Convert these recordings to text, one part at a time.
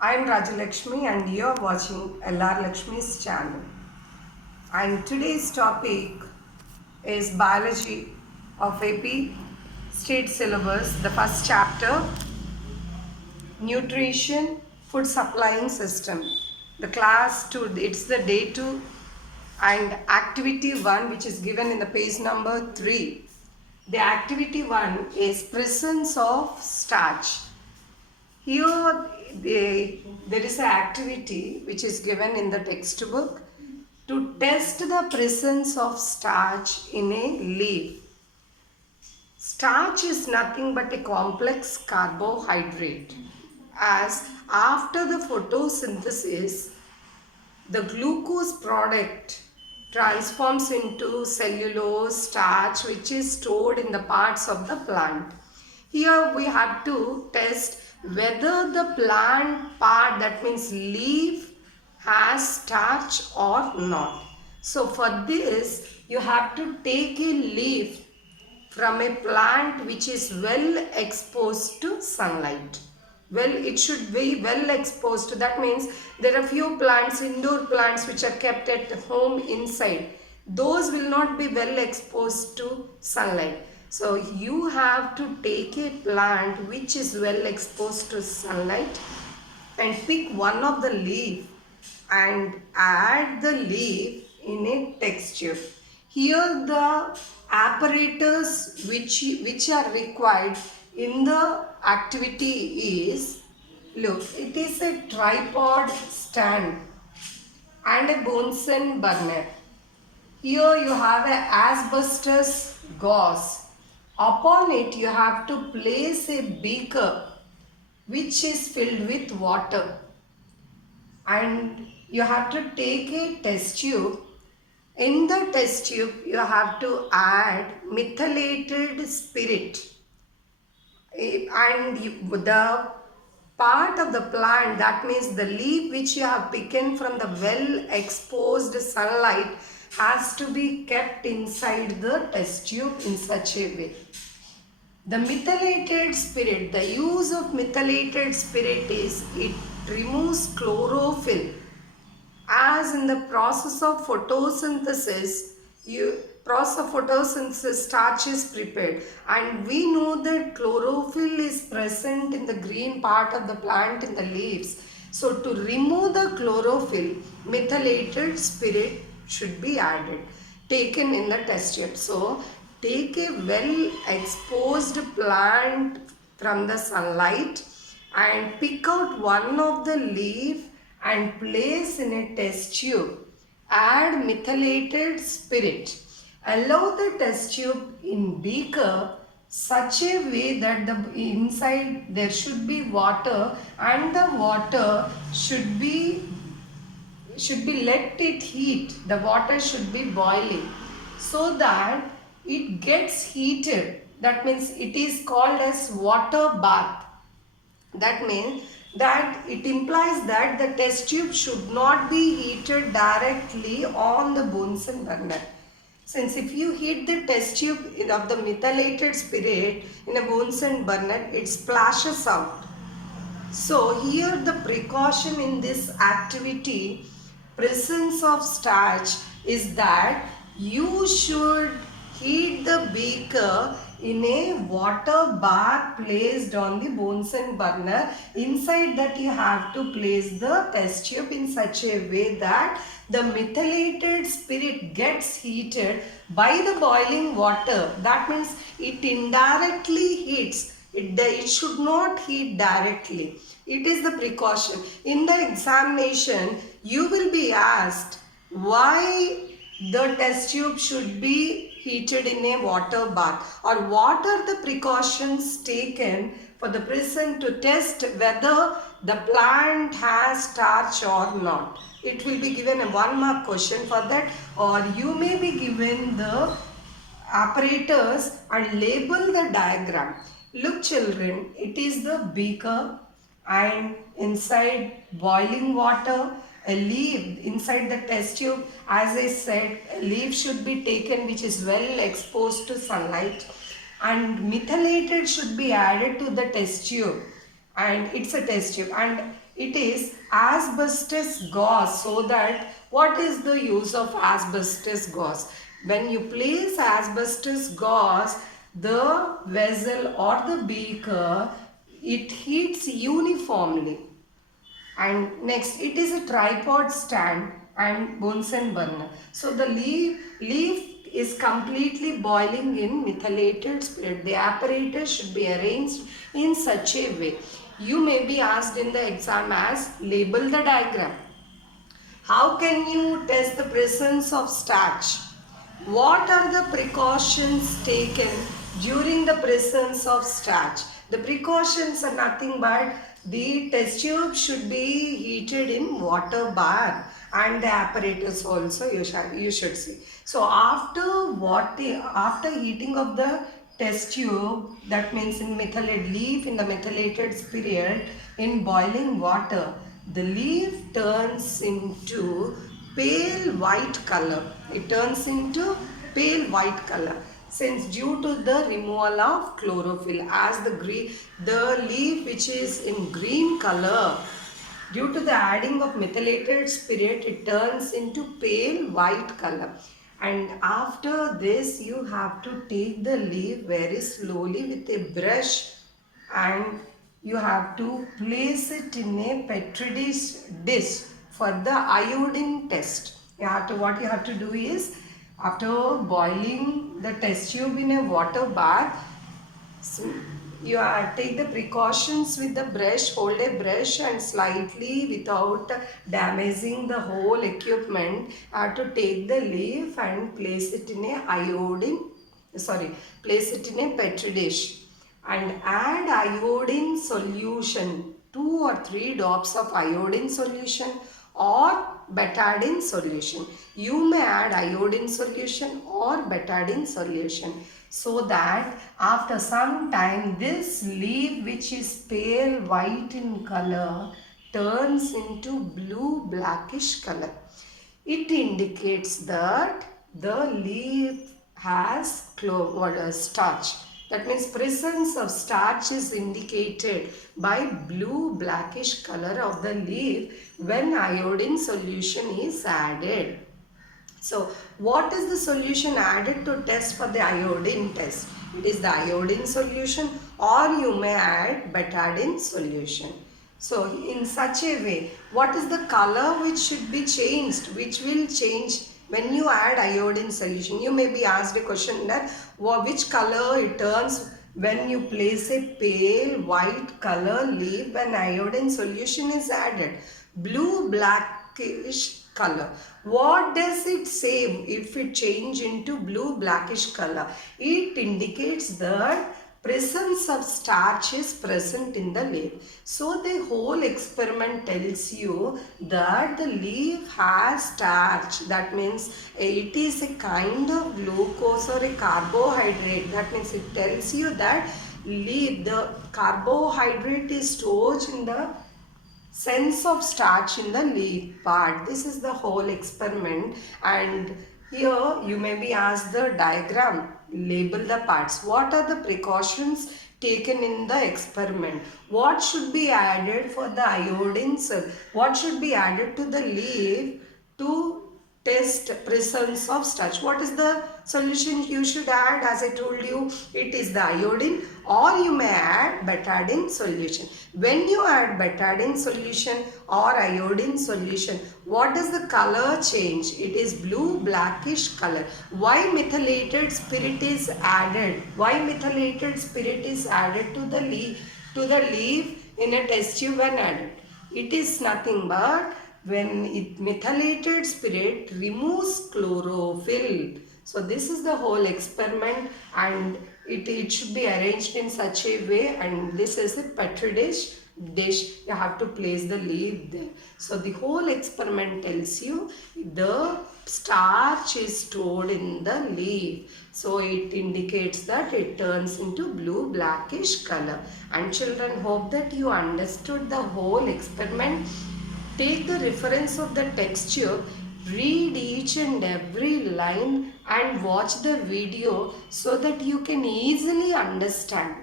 I am Rajalakshmi and you are watching LR Lakshmi's channel. And today's topic is biology of AP state syllabus, the first chapter, nutrition, food supplying system. The class 2, it's the day 2 and activity 1 which is given in the page number 3. The activity 1 is presence of starch. Here there is an activity which is given in the textbook to test the presence of starch in a leaf. Starch is nothing but a complex carbohydrate, as after the photosynthesis the glucose product transforms into cellulose starch which is stored in the parts of the plant. Here we have to test whether the plant part, that means leaf, has starch or not. So for this you have to take a leaf from a plant which is well exposed to sunlight. Well, it should be well exposed. That means there are few plants, indoor plants, which are kept at home inside. Those will not be well exposed to sunlight. So you have to take a plant which is well exposed to sunlight and pick one of the leaf and add the leaf in a test tube. Here the apparatus which are required in the activity is, look, it is a tripod stand and a Bunsen burner. Here you have a asbestos gauze. Upon it you have to place a beaker which is filled with water, and you have to take a test tube. In the test tube you have to add methylated spirit, and the part of the plant, that means the leaf which you have taken from the well exposed sunlight, has to be kept inside the test tube in such a way. The methylated spirit, the use of methylated spirit is it removes chlorophyll, as in the process of photosynthesis starch is prepared, and we know that chlorophyll is present in the green part of the plant in the leaves. So to remove the chlorophyll, methylated spirit should be added, taken in the test tube. So take a well exposed plant from the sunlight and pick out one of the leaf and place in a test tube. Add methylated spirit. Allow the test tube in beaker such a way that the inside there should be water, and the water should be let it heat. The water should be boiling so that it gets heated. That means it is called as water bath. That means that it implies that the test tube should not be heated directly on the Bunsen burner. Since if you heat the test tube of the methylated spirit in a Bunsen burner, it splashes out. So here the precaution in this activity, presence of starch, is that you should heat the beaker in a water bath placed on the Bunsen burner. Inside that you have to place the test tube in such a way that the methylated spirit gets heated by the boiling water. That means it indirectly heats. It should not heat directly. It is the precaution. In the examination, you will be asked why the test tube should be heated in a water bath, or what are the precautions taken for the person to test whether the plant has starch or not. It will be given a 1-mark question for that, or you may be given the apparatus and label the diagram. Look children, it is the beaker and inside boiling water, a leaf inside the test tube. As I said, a leaf should be taken which is well exposed to sunlight, and methylated should be added to the test tube, and it's a test tube, and It is asbestos gauze. So that, what is the use of asbestos gauze? When you place asbestos gauze, the vessel or the beaker, it heats uniformly. And next, it is a tripod stand and Bunsen burner. So the leaf is completely boiling in methylated spirit. The apparatus should be arranged in such a way. You may be asked in the exam as label the diagram. How can you test the presence of starch? What are the precautions taken during the presence of starch? The precautions are nothing but the test tube should be heated in water bath and the apparatus also you should see. So after heating of the test tube, that means in methylated leaf in the methylated spirit in boiling water, the leaf turns into pale white color. It turns into pale white color since due to the removal of chlorophyll, as the leaf which is in green color, due to the adding of methylated spirit, it turns into pale white color. And after this, you have to take the leaf very slowly with a brush, and you have to place it in a petri dish for the iodine test. What you have to do is, after boiling the test tube in a water bath, so you take the precautions with the brush, hold a brush and slightly without damaging the whole equipment, to take the leaf and place it in a petri dish and add iodine solution, 2 or 3 drops of iodine solution or betadine solution. You may add iodine solution or betadine solution, so that after some time this leaf, which is pale white in color, turns into blue blackish color. It indicates that the leaf has starch. That means presence of starch is indicated by blue blackish color of the leaf when iodine solution is added. So what is the solution added to test for the iodine test? It is the iodine solution, or you may add betadine solution. So in such a way, what is the color which should be changed, which will change when you add iodine solution? You may be asked a question that which color it turns when you place a pale white color leaf when iodine solution is added. Blue blackish color. What does it say if it change into blue blackish color? It indicates that presence of starch is present in the leaf. So the whole experiment tells you that the leaf has starch. That means it is a kind of glucose or a carbohydrate. That means it tells you that the carbohydrate is stored in the sense of starch in the leaf part. This is the whole experiment, and here you may be asked the diagram, label the parts. What are the precautions taken in the experiment? What should be added for the iodine? What should be added to the leaf to test presence of starch? What is the solution you should add? As I told you, it is the iodine, or you may add betadine solution. When you add betadine solution or iodine solution, what does the color change? It is blue blackish color. Why methylated spirit is added? Why methylated spirit is added to the leaf in a test tube when added? It is nothing but when methylated spirit removes chlorophyll. So this is the whole experiment, and it should be arranged in such a way, and this is a petri dish. You have to place the leaf there. So the whole experiment tells you the starch is stored in the leaf. So it indicates that it turns into blue blackish color. And children, hope that you understood the whole experiment. Take the reference of the texture, read each and every line and watch the video so that you can easily understand.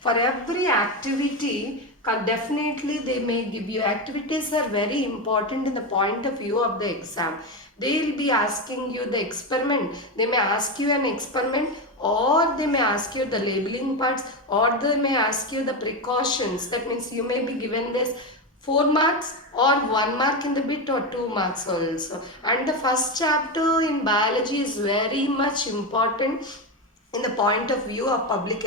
For every activity, Definitely they may give you. Activities are very important in the point of view of the exam. They will be asking you the experiment. They may ask you an experiment, or they may ask you the labeling parts, or they may ask you the precautions. That means you may be given this 4 marks or 1 mark in the bit, or 2 marks also. And the first chapter in biology is very much important in the point of view of public